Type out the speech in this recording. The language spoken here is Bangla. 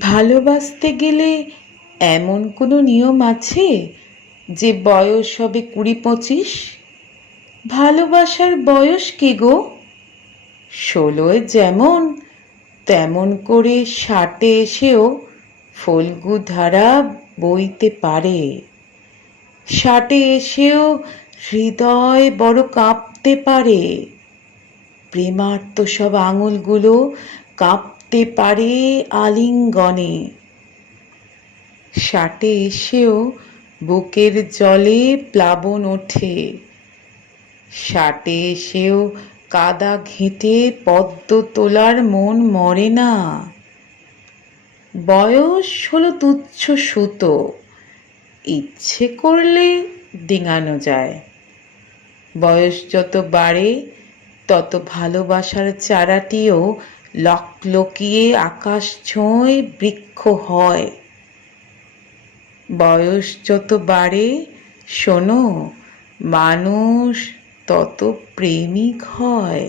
ভালোবাসতে গেলে এমন কোনো নিয়ম আছে যে বয়স হবে 20-25? ভালোবাসার বয়স কি গো? 16-এ যেমন তেমন করে 60-এ এসেও ফল্গু ধারা বইতে পারে। 60-এ এসেও হৃদয় বড় কাঁপতে পারে। প্রেমার্ত সব আঙুলগুলো কাঁপতে পারে আলিঙ্গনে। 60-এ এসেও বুকের জলে প্লাবন ওঠে। 60-এ এসেও কাদা ঘেঁটে পদ্ম তোলার মন মরে না। বয়স হলো তুচ্ছ সুতো, ইচ্ছে করলে ডিঙানো যায়। বয়স যত বাড়ে তত ভালোবাসার চারাটিও লকলকিয়ে আকাশ ছোঁয় বৃক্ষ হয়। বয়স যত বাড়ে শোনো, মানুষ তত প্রেমিক হয়।